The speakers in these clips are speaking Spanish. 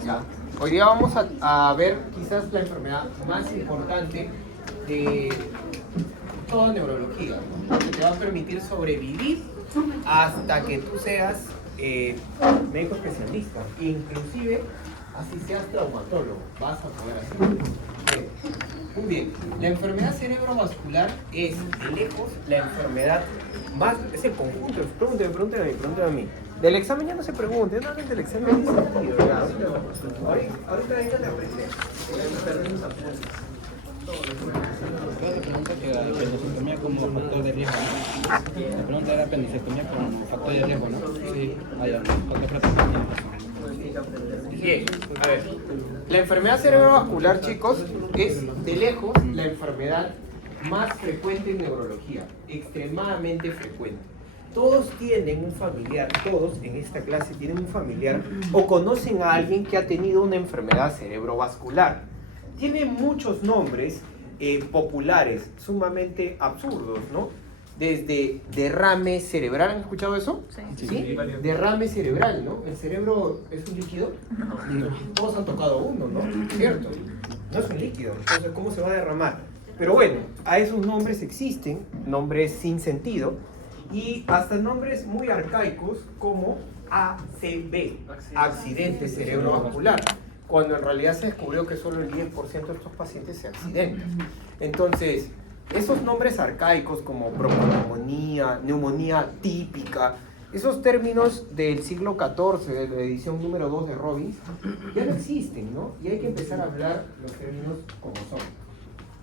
Ya. Hoy día vamos a ver quizás la enfermedad más importante de toda neurología, ¿no? Que te va a permitir sobrevivir hasta que tú seas médico especialista, inclusive así seas traumatólogo, vas a poder hacerlo. Bien. Muy bien, la enfermedad cerebrovascular es de lejos la enfermedad más, es el conjunto, pregúntame a mí. Del examen ya no se pregunte, no del examen dice sentido, ya. Ahorita déjale aprender. La pregunta que era apendicectomía como factor de riesgo, ¿no? La pregunta era apendicectomía como factor de riesgo, ¿no? Sí. Allá, Bien, a ver. La enfermedad cerebrovascular, chicos, es de lejos la enfermedad más frecuente en neurología, extremadamente frecuente. Todos tienen un familiar, todos en esta clase tienen un familiar o conocen a alguien que ha tenido una enfermedad cerebrovascular. Tiene muchos nombres populares, sumamente absurdos, ¿no? Desde derrame cerebral, ¿han escuchado eso? Sí. ¿Sí? Derrame cerebral, ¿no? El cerebro es un líquido y todos han tocado uno, ¿no? ¿Cierto? No es un líquido, entonces ¿cómo se va a derramar? Pero bueno, a esos nombres existen, nombres sin sentido, y hasta nombres muy arcaicos como ACV, accidente cerebrovascular, cuando en realidad se descubrió que solo el 10% de estos pacientes se accidentan. Entonces, esos nombres arcaicos como bronconeumonía, neumonía típica, esos términos del siglo XIV, de la edición número 2 de Robbins, ya no existen, ¿no? Y hay que empezar a hablar los términos como son.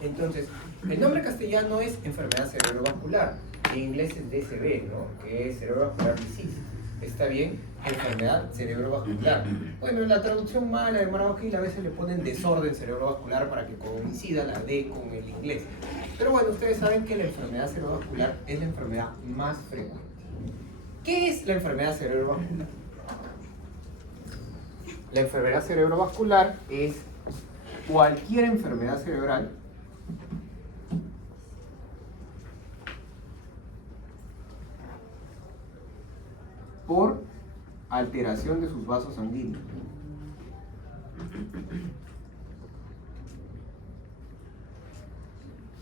Entonces, el nombre castellano es enfermedad cerebrovascular, en inglés es DCB, ¿no? Que es cerebrovascular disease. ¿Está bien? Enfermedad cerebrovascular. Bueno, en la traducción mala de Maragall a veces le ponen desorden cerebrovascular para que coincida la D con el inglés. Pero bueno, ustedes saben que la enfermedad cerebrovascular es la enfermedad más frecuente. ¿Qué es la enfermedad cerebrovascular? La enfermedad cerebrovascular es cualquier enfermedad cerebral por alteración de sus vasos sanguíneos.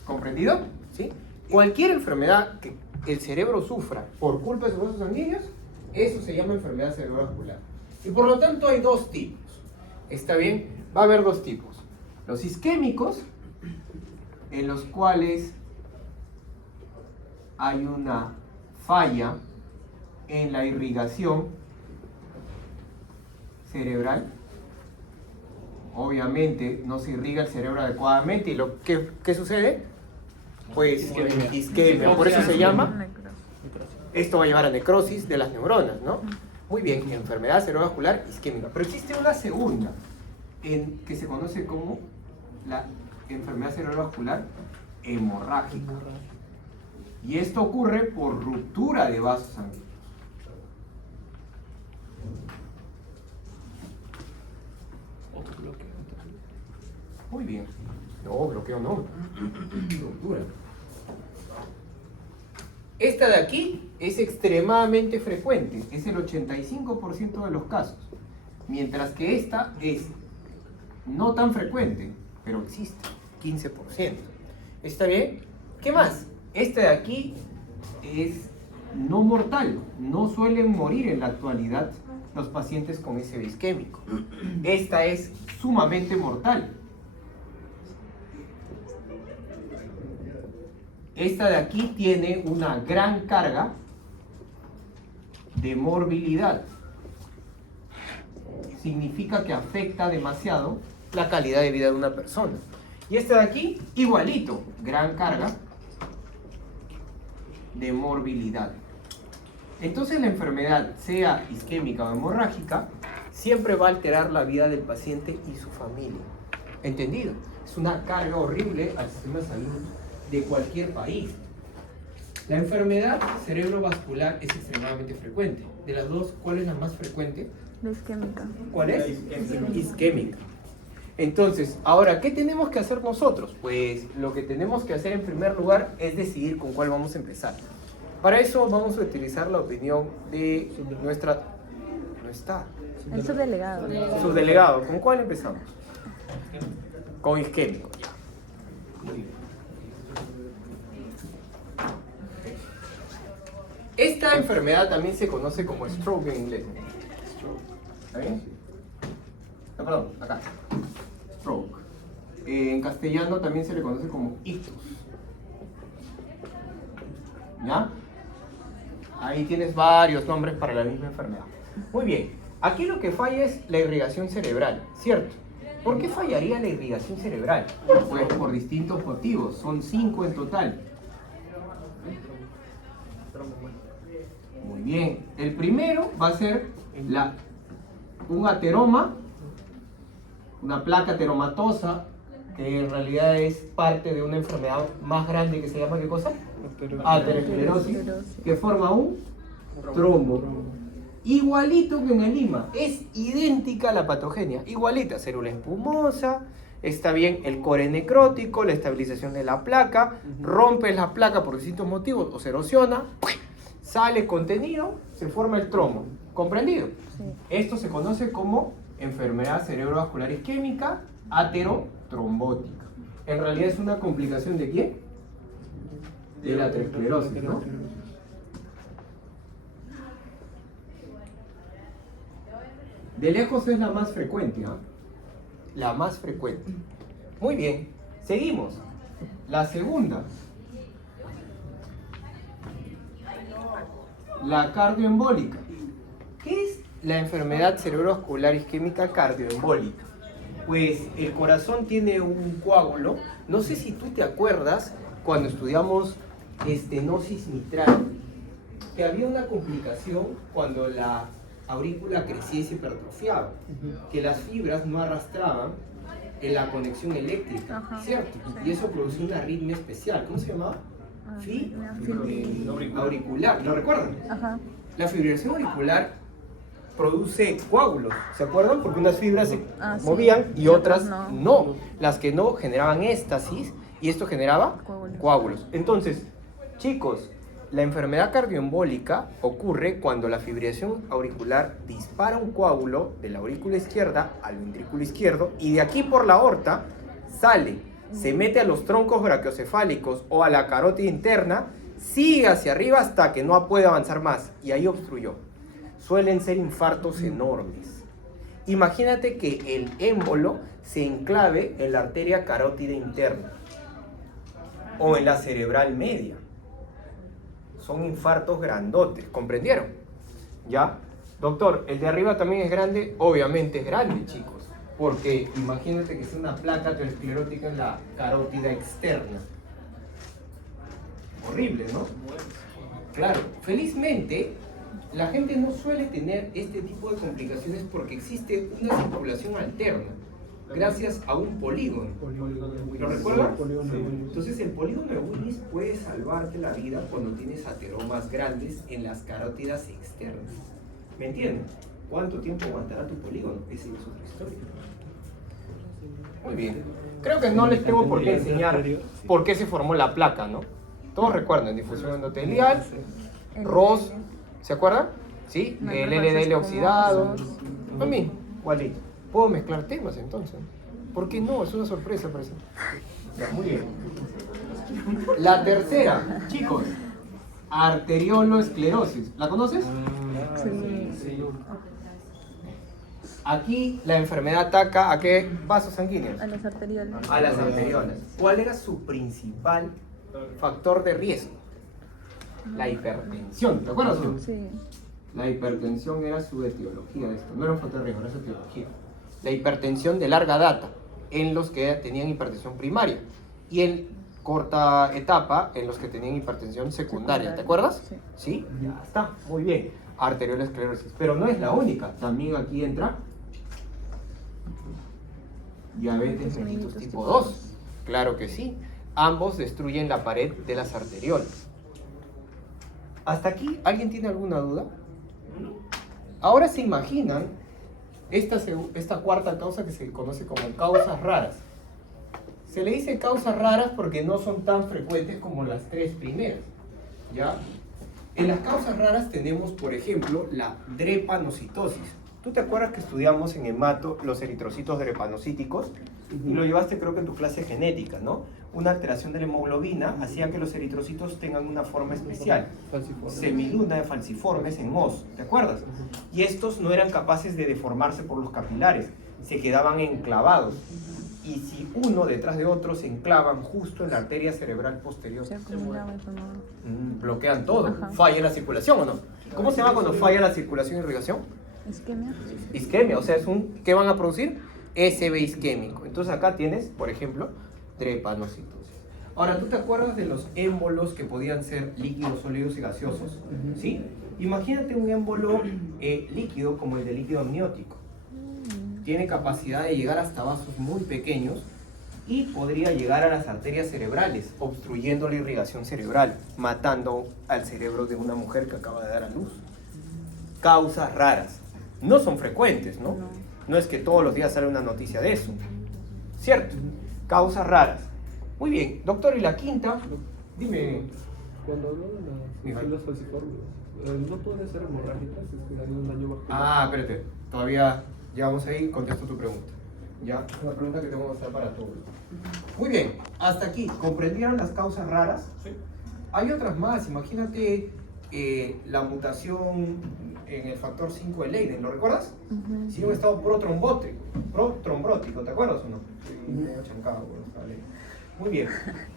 ¿Comprendido? ¿Sí? Cualquier enfermedad que el cerebro sufra por culpa de sus vasos sanguíneos, eso se llama enfermedad cerebrovascular. Y por lo tanto hay dos tipos. ¿Está bien? Va a haber dos tipos. Los isquémicos, en los cuales hay una falla en la irrigación cerebral. Obviamente no se irriga el cerebro adecuadamente y ¿qué sucede? Pues isquemia, por eso se llama. Esto va a llevar a necrosis de las neuronas, ¿no? Muy bien, enfermedad cerebrovascular isquémica. Pero existe una segunda, que se conoce como la enfermedad cerebrovascular hemorrágica. Y esto ocurre por ruptura de vasos sanguíneos. Muy bien. No, bloqueo no. Ruptura. Esta de aquí es extremadamente frecuente, es el 85% de los casos, mientras que esta es no tan frecuente, pero existe, 15%. ¿Está bien? ¿Qué más? Esta de aquí es no mortal, no suelen morir en la actualidad los pacientes con SB isquémico. Esta es sumamente mortal. Esta de aquí tiene una gran carga de morbilidad. Significa que afecta demasiado la calidad de vida de una persona. Y esta de aquí, igualito, gran carga de morbilidad. Entonces la enfermedad, sea isquémica o hemorrágica, siempre va a alterar la vida del paciente y su familia. ¿Entendido? Es una carga horrible al sistema de salud de cualquier país. La enfermedad cerebrovascular es extremadamente frecuente. De las dos, ¿cuál es la más frecuente? La isquémica. ¿Cuál es? Isquémica. Entonces, ahora, ¿qué tenemos que hacer nosotros? Pues lo que tenemos que hacer en primer lugar es decidir con cuál vamos a empezar. Para eso vamos a utilizar la opinión de nuestra... No está. El subdelegado. Subdelegado. ¿Con cuál empezamos? Con isquémico. Ya. Muy bien. Esta enfermedad también se conoce como stroke en inglés. ¿Está bien? No, perdón, acá. Stroke. En castellano también se le conoce como ictus. ¿Ya? Ahí tienes varios nombres para la misma enfermedad. Muy bien. Aquí lo que falla es la irrigación cerebral, ¿cierto? ¿Por qué fallaría la irrigación cerebral? Pues por distintos motivos. Son 5 en total. Muy bien. El primero va a ser un ateroma, una placa ateromatosa, que en realidad es parte de una enfermedad más grande que se llama ¿qué cosa? Aterosclerosis, que forma un trombo. Igualito que en el lima, es idéntica a la patogenia, igualita, célula espumosa, está bien el core necrótico, la estabilización de la placa, rompes la placa por distintos motivos o se erosiona, sale contenido, se forma el trombo. ¿Comprendido? Sí. Esto se conoce como enfermedad cerebrovascular isquémica aterotrombótica. En realidad es una complicación ¿de quién? De la aterosclerosis, ¿no? De lejos es la más frecuente, ¿ah? La más frecuente. Muy bien, seguimos. La segunda. La cardioembólica. ¿Qué es la enfermedad cerebrovascular isquémica cardioembólica? Pues el corazón tiene un coágulo. No sé si tú te acuerdas cuando estudiamos estenosis mitral, que había una complicación cuando la aurícula crecía y se hipertrofiaba, que las fibras no arrastraban en la conexión eléctrica, Ajá, ¿cierto? sí. Y eso producía una arritmia especial. ¿Cómo se llamaba? Auricular. ¿Lo recuerdan? Ajá. La fibrilación auricular produce coágulos, ¿se acuerdan? Porque unas fibras se Ah, sí. movían y Y otras otras no. no. Las que no generaban éstasis y esto generaba coágulos. Entonces, chicos, la enfermedad cardioembólica ocurre cuando la fibrilación auricular dispara un coágulo de la aurícula izquierda al ventrículo izquierdo y de aquí por la aorta sale, se mete a los troncos brachiocefálicos o a la carótida interna, sigue hacia arriba hasta que no puede avanzar más y ahí obstruyó. Suelen ser infartos enormes. Imagínate que el émbolo se enclave en la arteria carótida interna o en la cerebral media. Son infartos grandotes, ¿comprendieron? ¿Ya? Doctor, ¿el de arriba también es grande? Obviamente es grande, chicos, porque imagínate que es una placa aterosclerótica en la carótida externa. Horrible, ¿no? Claro, felizmente la gente no suele tener este tipo de complicaciones porque existe una circulación alterna gracias a un polígono. ¿Lo recuerdan? Entonces el polígono de Willis puede salvarte la vida cuando tienes ateromas grandes en las carótidas externas. ¿Me entienden? ¿Cuánto tiempo aguantará tu polígono? Esa es otra historia. Muy bien. Creo que no les tengo por qué enseñar por qué se formó la placa, ¿no? Todos recuerdan, difusión endotelial, ROS, ¿se acuerdan? ¿Sí? El LDL oxidado. A mí, igualito. Puedo mezclar temas entonces. ¿Por qué no? Es una sorpresa, parece. Ya, muy bien. La tercera, chicos, arterioloesclerosis. ¿La conoces? Sí. Aquí la enfermedad ataca a qué vasos sanguíneos. A las arteriolas. A las arteriolas. ¿Cuál era su principal factor de riesgo? La hipertensión. ¿Te acuerdas? Sí. La hipertensión era su etiología de esto. No era un factor de riesgo, era su etiología. La hipertensión de larga data en los que tenían hipertensión primaria y en corta etapa en los que tenían hipertensión secundaria. ¿Te acuerdas? Sí. ¿Sí? Ya está, muy bien. Arteriolesclerosis. Pero no es la única. También aquí entra diabetes mellitus tipo 2. Claro que sí. Ambos destruyen la pared de las arteriolas. ¿Hasta aquí alguien tiene alguna duda? Ahora se imaginan esta cuarta causa que se conoce como causas raras. Se le dice causas raras porque no son tan frecuentes como las tres primeras, ¿ya? En las causas raras tenemos, por ejemplo, la drepanocitosis. ¿Tú te acuerdas que estudiamos en hemato los eritrocitos drepanocíticos? Y lo llevaste creo que en tu clase de genética, ¿no? Una alteración de la hemoglobina hacía que los eritrocitos tengan una forma especial, semiluna de falciformes en os, ¿te acuerdas? Y estos no eran capaces de deformarse por los capilares, se quedaban enclavados. Y si uno detrás de otro se enclavan justo en la arteria cerebral posterior, Se acumulaba y formaba. bloquean todo, Ajá. falla la circulación o no. ¿Cómo se llama cuando falla la circulación y irrigación? Isquemia. Isquemia, o sea, ¿qué van a producir? SB isquémico. Entonces acá tienes, por ejemplo, drepanocitosis. Ahora, ¿tú te acuerdas de los émbolos que podían ser líquidos, sólidos y gaseosos? ¿Sí? Imagínate un émbolo líquido como el de líquido amniótico. Tiene capacidad de llegar hasta vasos muy pequeños y podría llegar a las arterias cerebrales, obstruyendo la irrigación cerebral, matando al cerebro de una mujer que acaba de dar a luz. Causas raras. No son frecuentes, ¿no? No es que todos los días sale una noticia de eso. ¿Cierto? Causas raras. Muy bien, doctor, ¿y la quinta? Dime. Cuando hablo de las células falciformes, no pueden ser hemorrágicas, es que hay un daño vascular. Ah, espérate, todavía llegamos ahí, contesto tu pregunta. Ya, es una pregunta que tengo que hacer para todos. Muy bien, hasta aquí, ¿comprendieron las causas raras? Sí. Hay otras más, imagínate la mutación en el factor 5 de Leiden, ¿lo recuerdas? Si un estado protrombótico, ¿te acuerdas o no? Sí, chancado, bueno, está bien. Muy bien.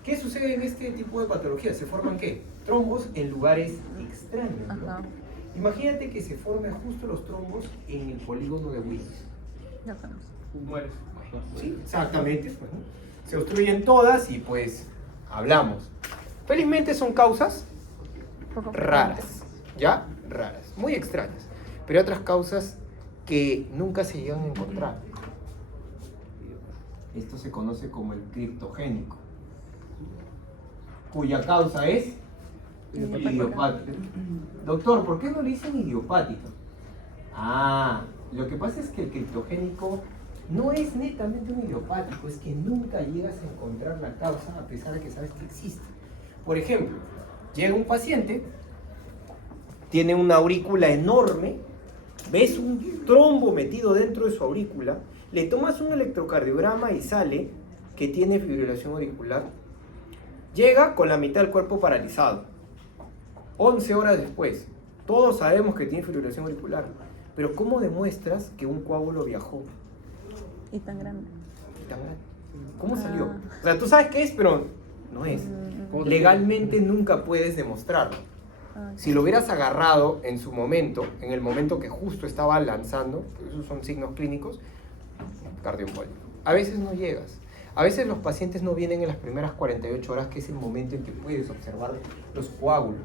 ¿Qué sucede en este tipo de patologías? ¿Se forman qué? Trombos en lugares extraños, ¿no? Ajá. Imagínate que se formen justo los trombos en el polígono de Willis. Ya sabemos. Mueres. Sí, exactamente. Pues, ¿no? Se obstruyen todas y pues hablamos. Felizmente son causas Poco raras, ¿ya? Raras, muy extrañas. Pero hay otras causas que nunca se llegan a encontrar. Esto se conoce como el criptogénico, cuya causa es idiopática. Doctor, ¿por qué no le dicen idiopática? Ah, lo que pasa es que el criptogénico no es netamente un idiopático, es que nunca llegas a encontrar la causa a pesar de que sabes que existe. Por ejemplo, llega un paciente, tiene una aurícula enorme, ves un trombo metido dentro de su aurícula, le tomas un electrocardiograma y sale que tiene fibrilación auricular. Llega con la mitad del cuerpo paralizado. 11 horas después, todos sabemos que tiene fibrilación auricular, pero ¿cómo demuestras que un coágulo viajó? Y tan grande. Tan grande. ¿Cómo salió? O sea, tú sabes qué es, pero no es. Mm, Legalmente nunca puedes demostrarlo. ay. Si lo hubieras agarrado en su momento, en el momento que justo estaba lanzando, pues esos son signos clínicos, cardioembólico. A veces no llegas. A veces los pacientes no vienen en las primeras 48 horas, que es el momento en que puedes observar los coágulos.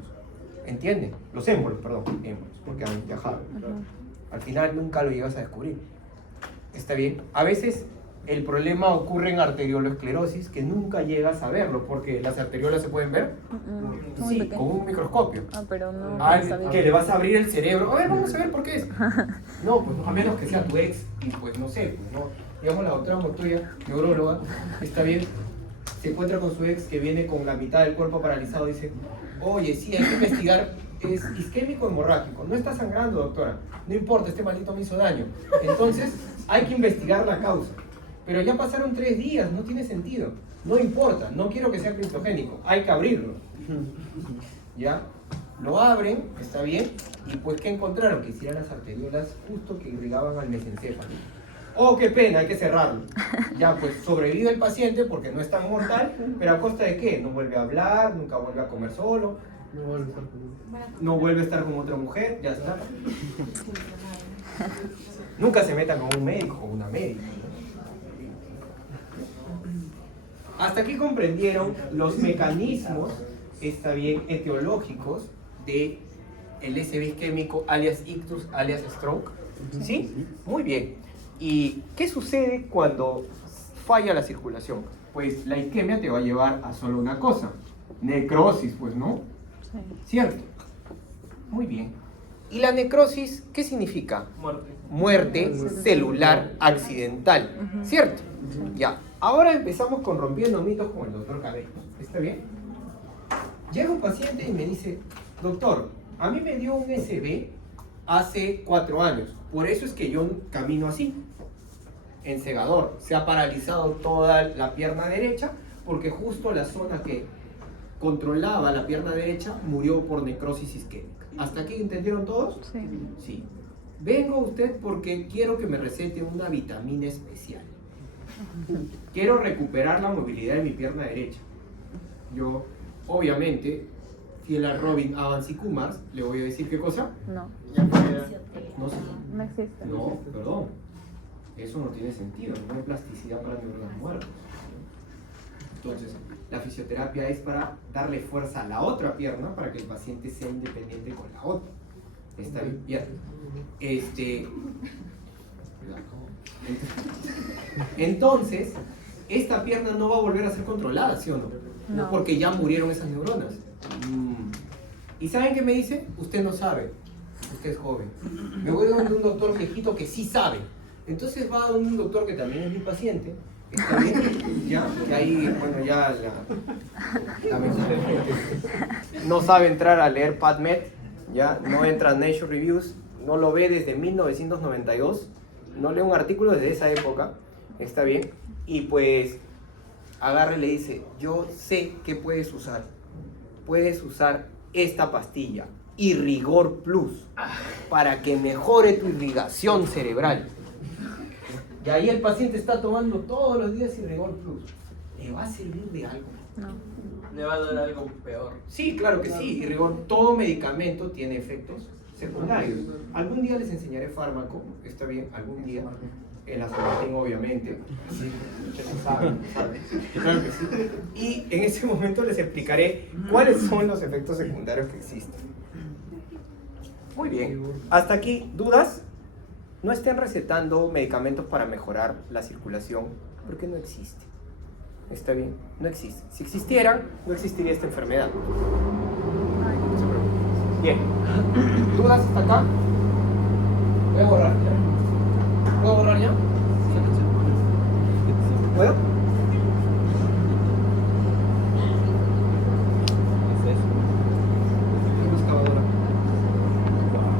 ¿Entienden? Los émbolos, perdón, émbolos, porque han viajado. Al final nunca lo llegas a descubrir. ¿Está bien? A veces el problema ocurre en arterioloesclerosis, que nunca llegas a verlo, porque las arteriolas se pueden ver. Muy Sí, pequeño. con un microscopio. Ah, pero no. Ah, está bien. que le vas a abrir el cerebro. A ver, vamos a ver por qué es. No, pues a menos que sea tu ex, y pues no sé, pues no. Digamos la doctora Montoya, neuróloga, está bien, se encuentra con su ex que viene con la mitad del cuerpo paralizado y dice, oye, sí, hay que investigar, es isquémico hemorrágico, no está sangrando, doctora, no importa, este maldito me hizo daño. Entonces, hay que investigar la causa. Pero ya pasaron 3 días, no tiene sentido. No importa, no quiero que sea criptogénico, hay que abrirlo. ¿Ya? Lo abren, está bien, y pues ¿qué encontraron? Que hicieran las arteriolas justo que irrigaban al mesencéfalo. Oh, qué pena, hay que cerrarlo. Ya, pues sobrevive el paciente porque no es tan mortal, pero ¿a costa de qué? No vuelve a hablar, nunca vuelve a comer solo, No vuelve a estar con no vuelve a estar con otra mujer, ya está. Nunca se metan con un médico o una médica. ¿No? Hasta aquí comprendieron los mecanismos, está bien, etiológicos de el SB isquémico alias ictus alias stroke. ¿Sí? Muy bien. ¿Y qué sucede cuando falla la circulación? Pues la isquemia te va a llevar a solo una cosa, necrosis, pues, ¿no? Sí. ¿Cierto? Muy bien. ¿Y la necrosis qué significa? Muerte celular accidental, ¿cierto? Ya. Ahora empezamos con rompiendo mitos con el doctor Cabello. ¿Está bien? Llega un paciente y me dice, doctor, a mí me dio un SB hace 4 años. Por eso es que yo camino así, en segador. Se ha paralizado toda la pierna derecha porque justo la zona que controlaba la pierna derecha murió por necrosis isquémica. ¿Hasta aquí entendieron todos? Sí. Sí. Vengo a usted porque quiero que me recete una vitamina especial. Quiero recuperar la movilidad de mi pierna derecha. Yo, obviamente, fiel a Robin Evans y Kumars, le voy a decir qué cosa. No, No sé. no existe. No, perdón. Eso no tiene sentido. No hay plasticidad para neuronas muertas. Entonces, la fisioterapia es para darle fuerza a la otra pierna para que el paciente sea independiente con la otra. Está bien. Entonces, esta pierna no va a volver a ser controlada, ¿sí o no? No. Porque ya murieron esas neuronas. ¿Y saben qué me dice? Usted no sabe. Usted es joven. Me voy a donde un doctor viejito que sí sabe. Entonces va a donde un doctor que también es mi paciente. ¿Está bien? ¿Ya? Y ahí, bueno, ya lamentablemente no sabe entrar a leer PubMed, ¿ya? No entra a Nature Reviews, no lo ve desde 1992, no lee un artículo desde esa época, ¿está bien? Y pues agarra y le dice, yo sé que puedes usar esta pastilla, Irrigor Plus, para que mejore tu irrigación cerebral. Y ahí el paciente está tomando todos los días Irrigor Plus. ¿Le va a servir de algo? No. Le va a dar algo peor. Sí, claro que sí. Irrigor, todo medicamento tiene efectos secundarios. Algún día les enseñaré fármaco, está bien, algún día. En la San Martín, obviamente. Sí, ustedes saben. Claro que sí. Y en ese momento les explicaré cuáles son los efectos secundarios que existen. Muy bien. Hasta aquí, ¿dudas? No estén recetando medicamentos para mejorar la circulación, porque no existe. Está bien, no existe. Si existieran, no existiría esta enfermedad. No se preocupen. Bien. ¿Dudas hasta acá? Voy a borrar.